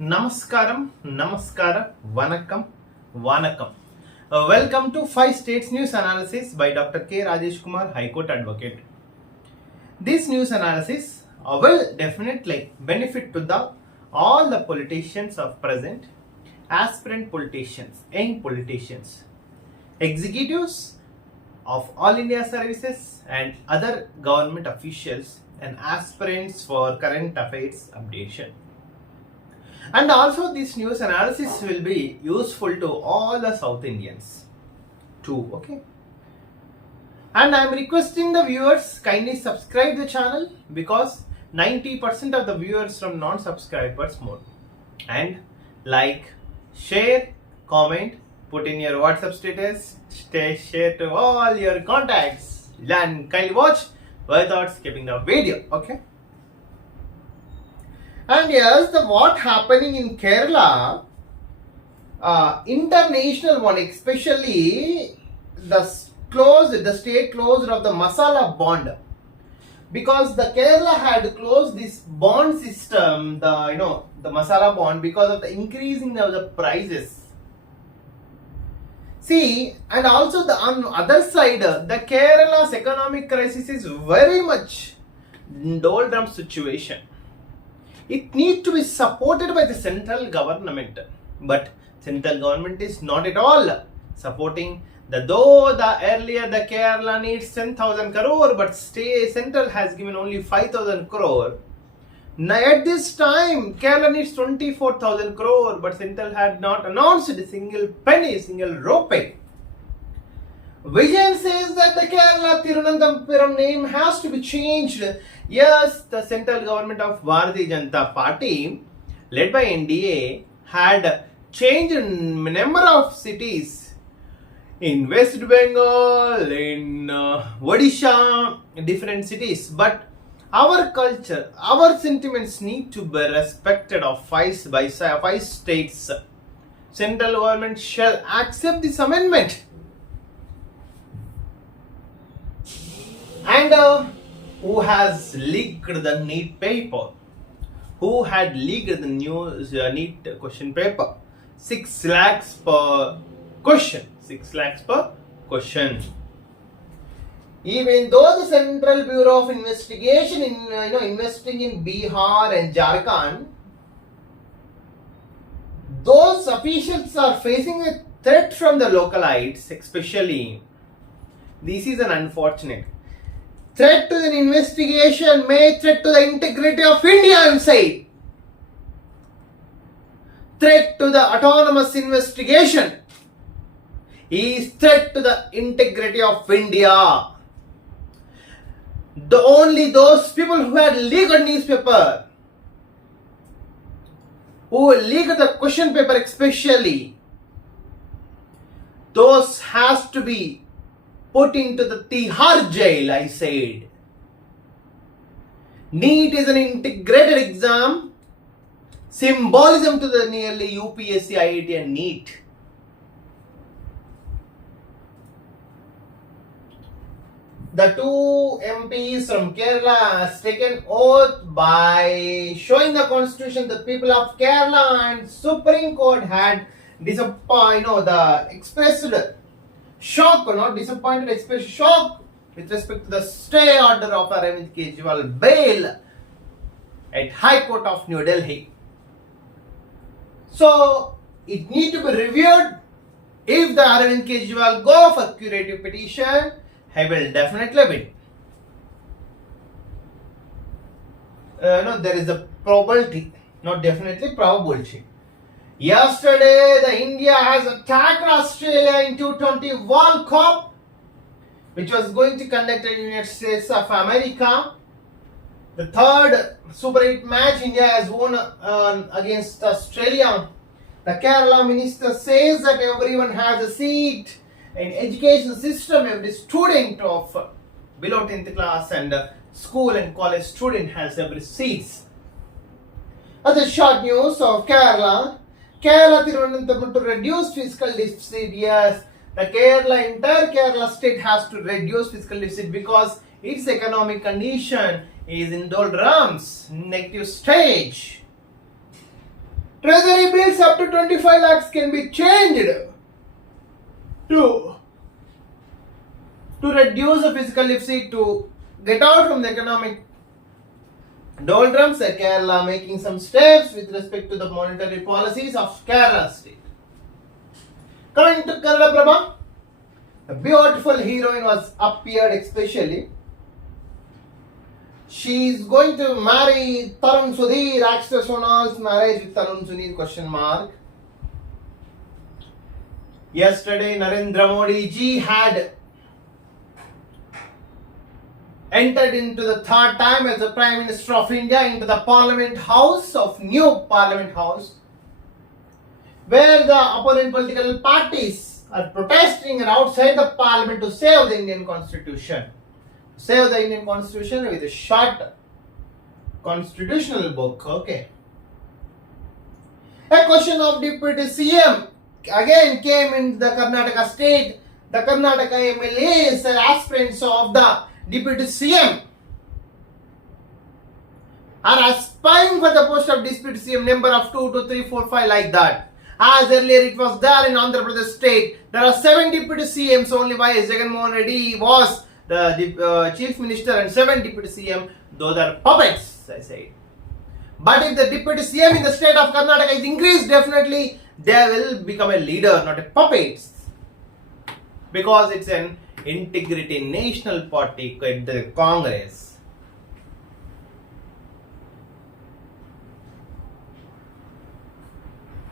Namaskaram, Namaskara, Vanakkam, Vanakkam. Welcome to 5 States News Analysis by Dr. K. Rajesh Kumar, High Court Advocate. This news analysis will definitely benefit to all the politicians of present, aspirant politicians, young politicians, executives of All India Services and other government officials and aspirants for current affairs updation. And also this news analysis will be useful to all the South Indians too, okay? And I am requesting the viewers kindly subscribe the channel because 90% of the viewers from non-subscribers more. And like, share, comment, put in your WhatsApp status, share to all your contacts and kindly watch without skipping the video, okay? And yes, what happening in Kerala, international one, especially the state closure of the masala bond, because the Kerala had closed this bond system, the masala bond, because of the increasing of the prices. See, and also on the other side, the Kerala's economic crisis is very much doldrum situation. It needs to be supported by the central government, but central government is not at all supporting. Though earlier the Kerala needs 10,000 crore, but central has given only 5,000 crore. Now at this time, Kerala needs 24,000 crore, but central had not announced a single penny, single rupee. Vijayan says that the Kerala Thiruvananthapuram name has to be changed. Yes, the central government of Bharatiya Janata Party, led by NDA, had changed a number of cities in West Bengal, in Odisha, different cities. But our culture, our sentiments need to be respected by 5 states. Central government shall accept this amendment. And who has leaked the NEET paper? Who had leaked the news NEET question paper? 6 lakhs per question. 6 lakhs per question. Even though the Central Bureau of Investigation investing in Bihar and Jharkhand, those officials are facing a threat from the localites, especially. This is an unfortunate threat to the investigation, may threat to the integrity of India inside. Threat to the autonomous investigation is threat to the integrity of India. Only those people who had leaked newspaper, who leaked the question paper especially, those has to be put into the Tihar jail, I said. NEET is an integrated exam, symbolism to the nearly UPSC, IIT and NEET. The 2 MPs from Kerala has taken oath by showing the constitution. The people of Kerala and Supreme Court had expressed shock, not disappointed, expressed shock with respect to the stay order of Arvind Kejriwal bail at High Court of New Delhi. So it needs to be reviewed. If the Arvind Kejriwal go for curative petition, he will definitely win. There is a probability, not definitely, probability. Yesterday, the India has attacked Australia in T20 World Cup, which was going to conduct in the United States of America. The third Super 8 match India has won against Australia. The Kerala minister says that everyone has a seat in education system. Every student of below 10th class and school and college student has every seat. Other short news of Kerala. Kerala Thiruvananthapuram to reduce fiscal deficit. Yes, the entire Kerala state has to reduce fiscal deficit because its economic condition is in doldrums, negative stage. Treasury bills up to 25 lakhs can be changed to reduce the fiscal deficit, to get out from the economic doldrums. Kerala making some steps with respect to the monetary policies of Kerala state. Coming to Kannada Prabha, a beautiful heroine was appeared especially. She is going to marry Tarun Sudhir, actor Sonal's marriage with Tarun Sudhir, question mark. Yesterday, Narendra Modi ji had entered into the third time as the Prime Minister of India into the Parliament House of new Parliament House, where the opponent political parties are protesting outside the Parliament to save the Indian Constitution. Save the Indian Constitution with a short constitutional book. Okay. A question of Deputy CM again came in the Karnataka state. The Karnataka MLAs are aspirants of the Deputy CM are aspiring for the post of Deputy CM, number of 2, 2, 3, 4, 5 like that. As earlier it was there in Andhra Pradesh state. There are 7 Deputy CMs only. Y.S. Jagan Mohan Reddy was the Chief Minister and 7 Deputy CM. Those are puppets, I say. But if the Deputy CM in the state of Karnataka is increased, definitely they will become a leader, not a puppet. Because it's an integrity national party, the Congress.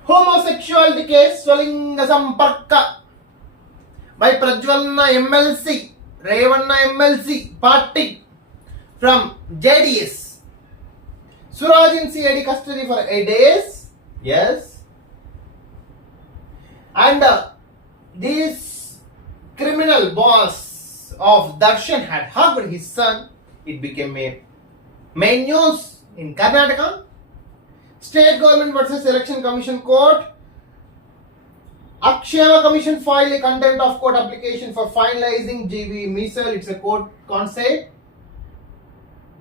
Homosexuality case, Swalinga Samparka by Prajwalna MLC, Revanna MLC party from JDS. Suraj in CID custody for 8 days. Yes. And this criminal boss of Darshan had hugged his son. It became a main news in Karnataka. State government versus Election Commission Court. Akshaya Commission filed a contempt of court application for finalizing GV Misal. It's a court concept.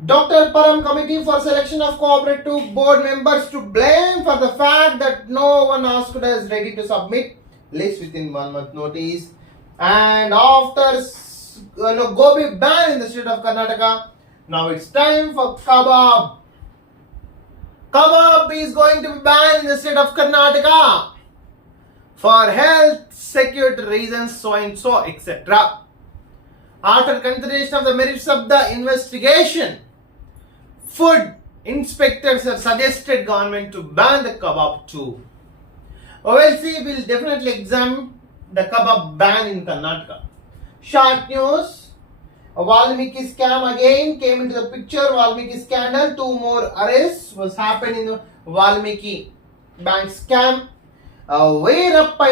Dr. Param Committee for Selection of Cooperative Board members to blame for the fact that no one asked us ready to submit list within 1 month notice. And after Gobi ban in the state of Karnataka, now it's time for kebab. Kebab is going to be banned in the state of Karnataka for health, security reasons, so and so, etc. After consideration of the merits of the investigation, food inspectors have suggested government to ban the kebab too. OLC will definitely examine the kebab ban in Karnataka. Short news. A Valmiki scam again came into the picture. Valmiki scandal. 2 more arrests was happened in the Valmiki bank scam. Veerappa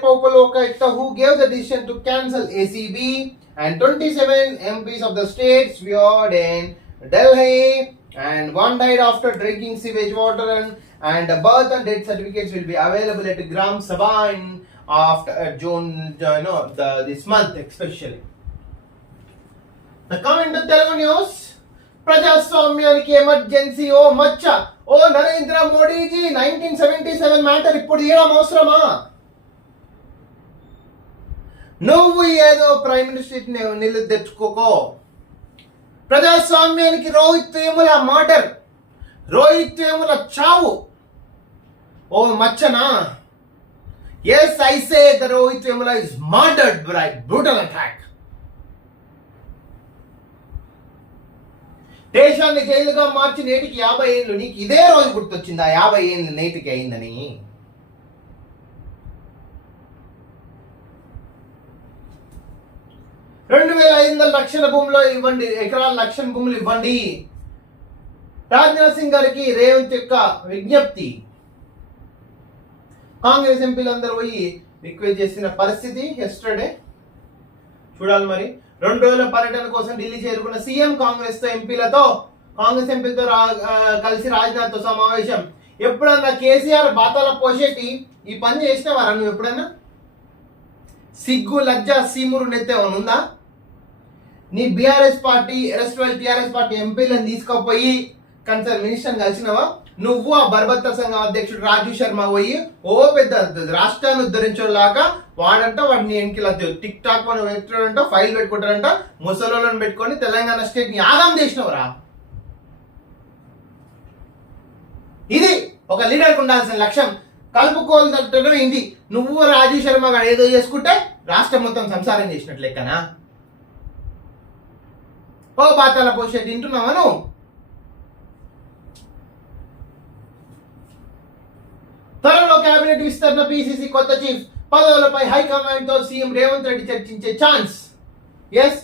Upaloka, who gave the decision to cancel ACB, and 27 MPs of the states were in Delhi, and one died after drinking sewage water, and birth and death certificates will be available at Gram Sabha in after June, this month especially. The coming to Telugu news. ప్రజాస్వామ్యానికి ఎమర్జెన్సీ ఓ మచ్చ ఓ నరేంద్ర మోడీజీ 1977 మ్యాటర్ ఇప్పుడు ఏం అవసరమా? నువ్వు ఏదో prime minister నిల్లు తెచ్చుకోకో. ప్రజాస్వామ్యానికి రోహిత్ వేముల మర్డర్, రోహిత్ వేముల చావు ఓ మచ్చనా? Yes, I say that Rohit Vemula is murdered by brutal attack. దేశాన్ని జైలుగా మార్చి నేటికి 50 ఏళ్ళు. నీకు ఇదే రోజు గుర్తొచ్చిందా 50 ఏళ్ళు నేటికి అయిందని? లక్షల భూములు ఇవ్వండి, ఎకరాల లక్షల భూములు ఇవ్వండి. రాజ్నాథ్ సింగ్ గారికి రేవంత్ యొక్క విజ్ఞప్తి. కాంగ్రెస్ ఎంపీలందరూ పోయి రిక్వెస్ట్ చేసిన పరిస్థితి ఎస్టర్డే చూడాలి. మరి 2 రోజుల పర్యటన కోసం ఢిల్లీ చేరుకున్న సీఎం కాంగ్రెస్ ఎంపీలతో కలిసి రాజ్నాథ్ తో సమావేశం. ఎప్పుడన్నా కేసీఆర్ బాతాల పోసేటి ఈ పని చేసినవారా నువ్వు? ఎప్పుడన్నా సిగ్గు లజ్జ సీమురు నెత్తే ఉందా? నీ బీఆర్ఎస్ పార్టీ టీఆర్ఎస్ పార్టీ ఎంపీలను తీసుకుపోయి కన్సర్న్ మినిస్టర్ని కలిసినవా? నువ్వు ఆ బర్బత్త సంఘం అధ్యక్షుడు రాజు శర్మ పోయి ఓ పెద్ద రాష్ట్రాన్ని ఉద్ధరించేలాగా వాడిని వెనకిలా టిక్ టాక్ మనం పెట్టుకుంటాడంట, ఫైల్ పెట్టుకుంటాడంట, ముసలోళ్ళని పెట్టుకొని తెలంగాణ స్టేట్ ని యాగం చేసినవరా. ఇది ఒక లీడర్కి ఉండాల్సిన లక్ష్యం. కలుపుకోవాలంటే ఇది. నువ్వు రాజు శర్మ గారు ఏదో చేసుకుంటే రాష్ట్రం మొత్తం సంసారం చేసినట్లు లెక్కనా? ఓ పాతాల పోషే తింటున్నావా నువ్వు? త్వరలో కేబినెట్ విస్తరణ, పిసిసి కొత్త చీఫ్ పదవులపై హైకమాండ్ తో సీఎం రేవంత్ రెడ్డి చర్చించే ఛాన్స్. ఎస్,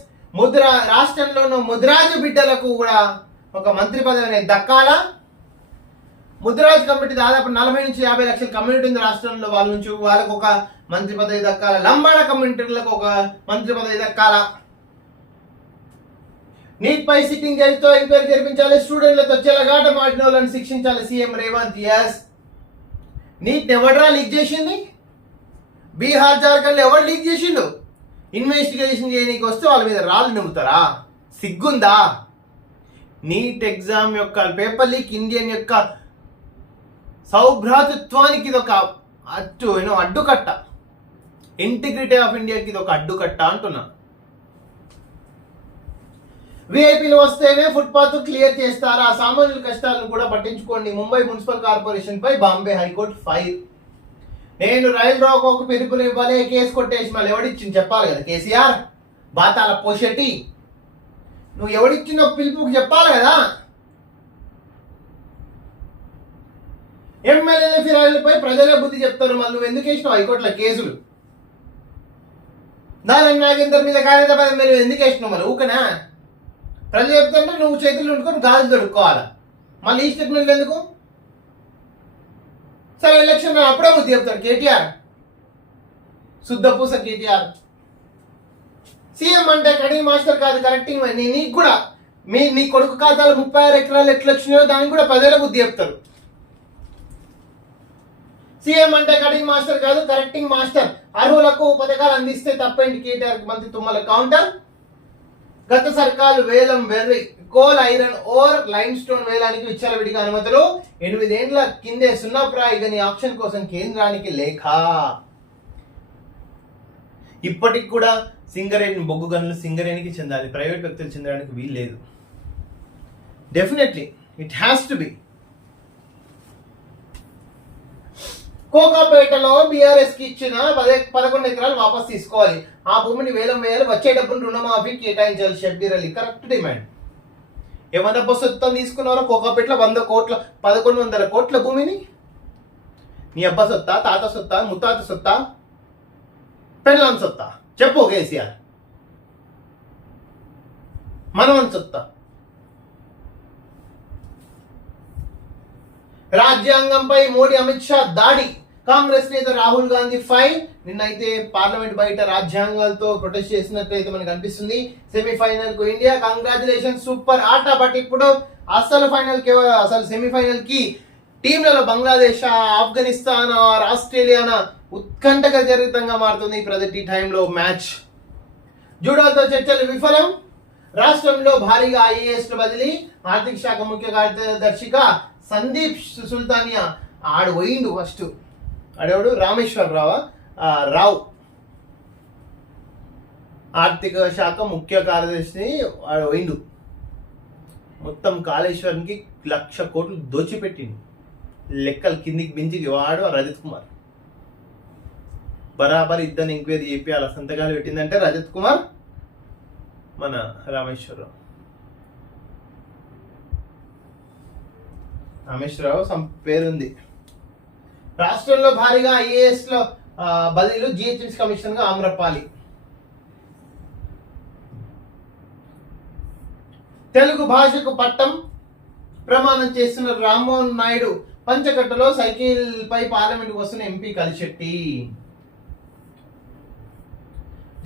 రాష్ట్రంలోనూ ముద్రాజు బిడ్డలకు కూడా ఒక మంత్రి పదవి అనేది దక్కాలా. ముద్రాజ్ కమిటీ దాదాపు 40 నుంచి 50 లక్షల కమ్యూనిటీ ఉంది రాష్ట్రంలో. వాళ్ళ నుంచి వాళ్ళకు ఒక మంత్రి పదవి దక్కాల. లంబాడ కమ్యూనిటీలకు ఒక మంత్రి పదవి దక్కాల. నీట్ పై సిట్టింగ్ జడ్జితో ఎంక్వైరీ జరిపించాలి. స్టూడెంట్లతో చెలగాట మాడిన వాళ్ళని శిక్షించాలి సీఎం రేవంత్. ఎస్, నీట్ ఎవడరా లీక్ చేసింది? బీహార్ జార్ఖండ్ ఎవరు లీక్ చేసిండు? ఇన్వెస్టిగేషన్ చేయడానికి వస్తే వాళ్ళ మీద రాళ్ళు నింపుతారా? సిగ్గుందా? నీట్ ఎగ్జామ్ యొక్క పేపర్ లీక్ ఇండియన్ యొక్క సౌభ్రాతృత్వానికి ఇది ఒక అడ్డుకట్ట. ఇంటిగ్రిటీ ఆఫ్ ఇండియాకి ఇది ఒక అడ్డుకట్ట అంటున్నా. విఐపీలు వస్తేనే ఫుట్పాత్ క్లియర్ చేస్తారా? సామాన్యుల కష్టాలను కూడా పట్టించుకోండి. ముంబై మున్సిపల్ కార్పొరేషన్ పై బాంబే హైకోర్టు ఫైర్. నేను రైలు రోకోకు పిలుపుని ఇవ్వలే, కేసు కొట్టేసి మళ్ళీ ఎవడిచ్చింది చెప్పాలి కదా. కేసీఆర్ బాతాల పోషెట్టి, నువ్వు ఎవడిచ్చిన పిలుపుకి చెప్పాలి కదా. ఎమ్మెల్యేల ఫిర్యాదులపై ప్రజలే బుద్ధి చెప్తారు. మళ్ళీ నువ్వు ఎందుకు వేసినావు హైకోర్టులో కేసులు? దాని నాగేందర్ మీద కార్యదర్శి ఎమ్మెల్యే ఎందుకు వేసినావు? మరి ఊకనా? ప్రజలు చెప్తుంటే నువ్వు చేతులు ఉంటుకొని గాజులు దొరుకుకోవాలా. మళ్ళీ ఈ స్టేట్మెంట్లు ఎందుకు? సరే, ఎలక్షన్ అప్పుడే బుద్ధి చెప్తాడు కేటీఆర్. శుద్ధపూస కేటీఆర్. సీఎం అంటే కటింగ్ మాస్టర్ కాదు, కరెక్టింగ్. నీకు కూడా నీ కొడుకు ఖాతాలు 36 ఎకరాలు ఎట్లా వచ్చినాయో దానికి కూడా ప్రజల బుద్ధి చెప్తారు. సీఎం అంటే కటింగ్ మాస్టర్ కాదు, కరెక్టింగ్ మాస్టర్. అర్హులకు పథకాలు అందిస్తే తప్పేంటి? కేటీఆర్ మంత్రి తుమ్మల కౌంటర్. గత సర్కారు వేలం వెర్రి coal, iron ore, limestone వేలానికి విచ్చలవిడిగా అనుమతులు. 8 ఏండ్ల కిందే సున్నాప్రాయిగని ఆప్షన్ కోసం కేంద్రానికి లేఖ. ఇప్పటికి కూడా సింగరేణి బొగ్గు గనులు సింగరేణికి చెందాలి, ప్రైవేట్ వ్యక్తులు చెందడానికి వీలు లేదు. Definitely it has to be. కోకాపేటలో బీఆర్ఎస్ కి ఇచ్చిన 11 ఎకరాలు వాపస్ తీసుకోవాలి. ఆ భూమిని వేలం వేయాలి. వచ్చే డబ్బును రుణమాఫీ కేటాయించాలి. షబ్బీర్ అలీ కరెక్ట్ డిమాండ్. ఏమన్నా సొత్తం తీసుకున్నారో కోకాపేటలో 100 కోట్ల 1100 కోట్ల భూమిని? నీ అబ్బా సొత్తా, తాత సొత్తా, ముత్తాత సొత్తా, పెళ్ళాం సొత్తా? చెప్పు కేసీఆర్. మనవన్ సొత్తా. రాజ్యాంగంపై మోడీ అమిత్ షా దాడి. కాంగ్రెస్ నేత రాహుల్ గాంధీ ఫైల్. నిన్నైతే పార్లమెంట్ బయట రాజ్యాంగాలతో ప్రొటెస్ట్ చేసినట్లయితే మనకు అనిపిస్తుంది. సెమీఫైనల్ కు ఇండియా, కంగ్రాచులేషన్, సూపర్ ఆట. బట్ ఇప్పుడు అసలు సెమీఫైనల్ కి టీంలలో బంగ్లాదేశ్, ఆఫ్ఘనిస్తాన్, ఆస్ట్రేలియా ఉత్కంఠగరితంగా మారుతుంది ప్రతి టైంలో మ్యాచ్. జూడాతో చర్చలు విఫలం. రాష్ట్రంలో భారీగా ఐఏఎస్ బదిలీ. ఆర్థిక శాఖ ముఖ్య కార్యదర్శిగా సందీప్ సుల్తానియా ఆడు పోయిండు. ఫస్ట్ ఆడేవాడు రామేశ్వరరావు రావు, ఆర్థిక శాఖ ముఖ్య కార్యదర్శి ఆడు పోయిండు. మొత్తం కాళేశ్వరంకి 1,00,000 కోట్లు దోచిపెట్టిండు. లెక్కలు కిందికి బించికి వాడు రజత్ కుమార్. బరాబర్ ఇద్దరిని ఎంక్వైరీ చేయాలి. సంతకాలు పెట్టిందంటే రజత్ కుమార్, మన రామేశ్వరరావు. రామేశ్వరరావు సమ్ పేరుంది. రాష్ట్రంలో భారీగా ఐఏఎస్ లో బదిలీలు. జిహెచ్ఎంసీ కమిషనర్ గా ఆమ్రపాలి. తెలుగు భాషకు పట్టం ప్రమాణం చేస్తున్న రామ్మోహన్ నాయుడు. పంచకట్టలో సైకిల్ పై పార్లమెంట్ వస్తున్న ఎంపీ కలిశెట్టి.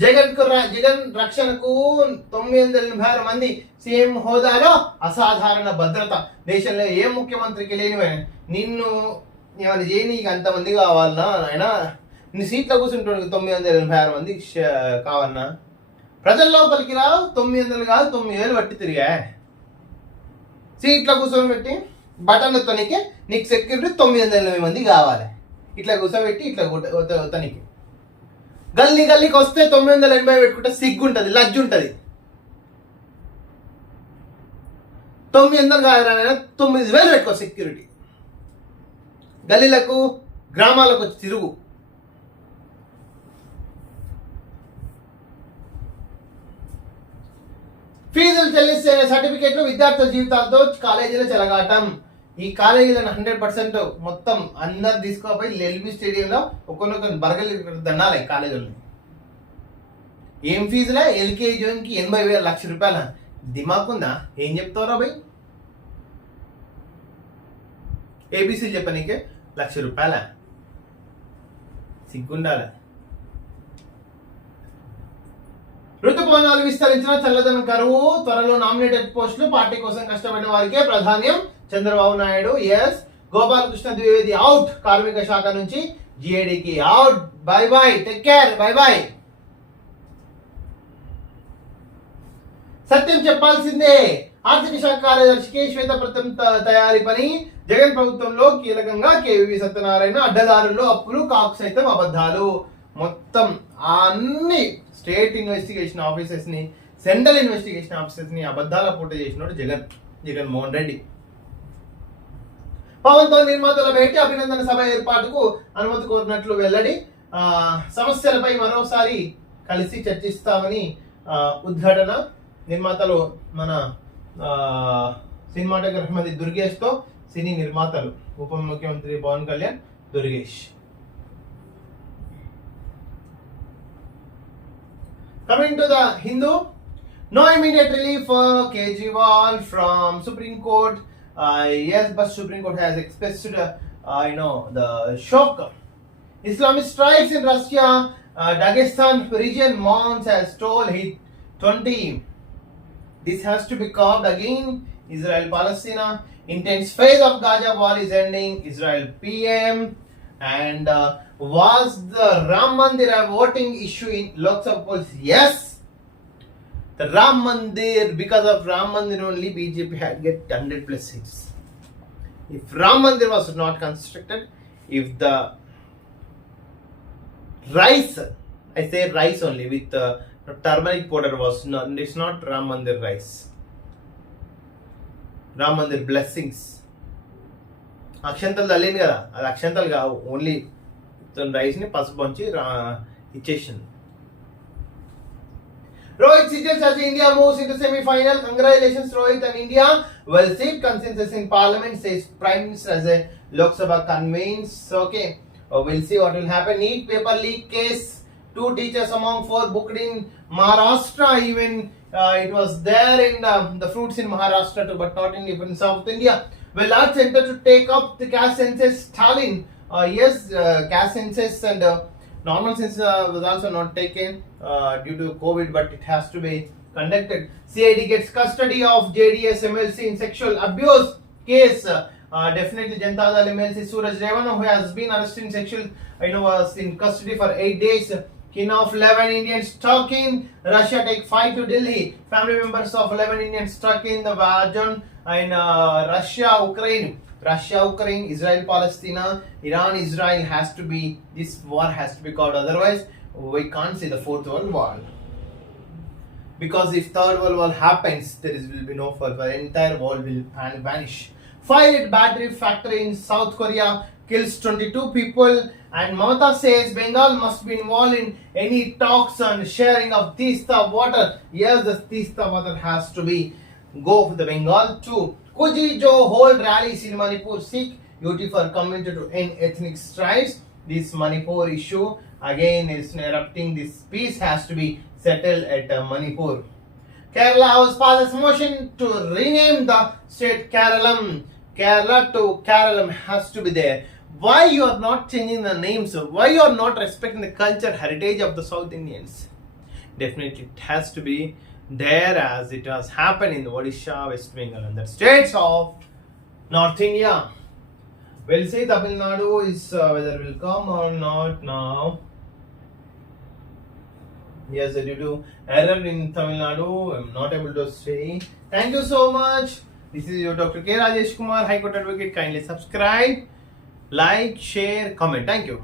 జగన్ రక్షణకు 986 మంది. సీఎం హోదాలో అసాధారణ భద్రత. దేశంలో ఏ ముఖ్యమంత్రికి లేనివే. నిన్ను ఏమైనా చేయని అంతమంది కావాలన్నా ఆయన? నీ సీట్లో కూర్చుంటాడు 986 మంది కావాలన్నా? ప్రజల లోపలికి రావు. 900 కాదు 9,000 పట్టి తిరిగా సీట్లో కూర్చొని పెట్టి బటన్లతోనికే నీకు సెక్యూరిటీ 980 మంది కావాలి. ఇట్లా కూర్చోబెట్టి ఇట్లా తనకి గల్లీకి వస్తే 980 పెట్టుకుంటే సిగ్గు ఉంటుంది, లజ్జు ఉంటుంది. 900 కాదు, 9000 పెట్టుకో సెక్యూరిటీ. గల్లీలకు గ్రామాలకు వచ్చి తిరుగు. ఫీజులు చెల్లిస్తే సర్టిఫికేట్లు విద్యార్థుల జీవితాలతో కాలేజీలో చెలగాటం. ఈ కాలేజీలను 100% మొత్తం అందరు తీసుకోపోయి ఎల్బీ స్టేడియంలో ఒకరినొకరు బరగలి దండాలి కాలేజీలో. ఏం ఫీజులే? ఎల్కేజీకి 80,000 లక్ష రూపాయల. దిమాకుందా? ఏం చెప్తారా భయ్? ఏబీసీ చెప్పనీకే 1,00,000 రూపాయల. సిగ్గుండాలి. ఋతుపవనాలు విస్తరించిన చల్లదనం కరువు, త్వరలో నామినేటెడ్ పోస్టులు, పార్టీ కోసం కష్టపడిన వారికే ప్రాధాన్యం. చంద్రబాబు నాయుడు ఎస్. గోపాలకృష్ణ ద్వివేది అవుట్. కార్మిక శాఖ నుంచి జిఏడికి out. Bye bye, take care, bye bye. సత్యం చెప్పాల్సిందే. ఆర్థిక శాఖ కార్యదర్శికి శ్వేతపత్రం తయారీ పని. జగన్ ప్రభుత్వంలో కీలకంగా కేవీవి సత్యనారాయణ. అడ్డదారుల్లో అప్పులు, కాకు సైతం అబద్ధాలు. మొత్తం అన్ని స్టేట్ ఇన్వెస్టిగేషన్ ఆఫీసర్స్ ని, సెంట్రల్ ఇన్వెస్టిగేషన్ ఆఫీసర్స్ ని అబద్ధాల పూట చేసినోడు జగన్మోహన్ రెడ్డి. పవన్ తో నిర్మాతల భేటీ, అభినందన సభ ఏర్పాటుకు అనుమతి కోరినట్లు వెల్లడి. సమస్యలపై మరోసారి కలిసి చర్చిస్తామని ఉద్ఘాటన. నిర్మాతలు మన సినిమాటోగ్రఫర్ మంది దుర్గేష్ తో సినీ నిర్మాతలు, ఉప ముఖ్యమంత్రి పవన్ కళ్యాణ్, Durgesh. Coming to the Hindu, no immediate relief for Kejriwal from Supreme Court. Yes, but Supreme Court has expressed, the shock. Islamist strikes in Russia, Dagestan region mounts as toll hit 20. This has to be curbed again. Israel-Palestina, intense phase of Gaza war is ending. Israel PM. And was the Ram Mandir a voting issue in Lok Sabha polls? Yes. The Ram Mandir, because of Ram Mandir only BJP had get 100+ seats. If Ram Mandir was not constructed, if the rice, I say rice only with turmeric powder was not, it's not Ram Mandir rice. Ram Mandir blessings. అక్షంతలు తల్లింది కదా, అది అక్షంతలు కావు, only rice ని పసుపు పంచి ఇచ్చేసింది. Rohit suggests as India moves into semi-final. Congratulations Rohit, and India will seek consensus in Parliament, says Prime Minister as a Lok Sabha convenes. Okay, we'll see what will happen. NEET paper leak case. 2 teachers among 4 booked in Maharashtra. Even it was there in the fruits in Maharashtra too, but not in even South India. Will large center to take up the caste census. Stalin. Yes, caste census and normal census was also not taken due to COVID, but it has to be conducted. CID gets custody of JDS MLC in sexual abuse case. Definitely Janata Dal MLC Suraj Revana, who has been arrested in sexual, was in custody for 8 days. Kin of 11 Indians stuck in Russia take flight to Delhi. Family members of 11 Indians stuck in the Vajan in Russia, Ukraine, Israel, Palestina, Iran, Israel has to be, this war has to be called. Otherwise, we can't see the 4th World War. Because if 3rd World War happens, there will be no further. Entire world will vanish. Fire at battery factory in South Korea kills 22 people. And Mamata says Bengal must be involved in any talks on sharing of Teesta water. Yes, the Teesta water has to be go for the Bengal too. Kujijo hold rallies in Manipur, seek unity for community to end ethnic strife. This Manipur issue again is erupting. This peace has to be settled at Manipur. Kerala House passes motion to rename the state Keralam. Kerala to Keralam has to be there. Why you are not changing the names? Why you are not respecting the culture, heritage of the South Indians? Definitely it has to be there, as it has happened in Odisha, West Bengal and the states of North India. We'll see Tamil Nadu is whether will come or not now. Yes, due to error in Tamil Nadu, I'm not able to see. Thank you so much. This is your Dr. K. Rajesh Kumar, High Court Advocate. Kindly subscribe, like, share, comment. Thank you.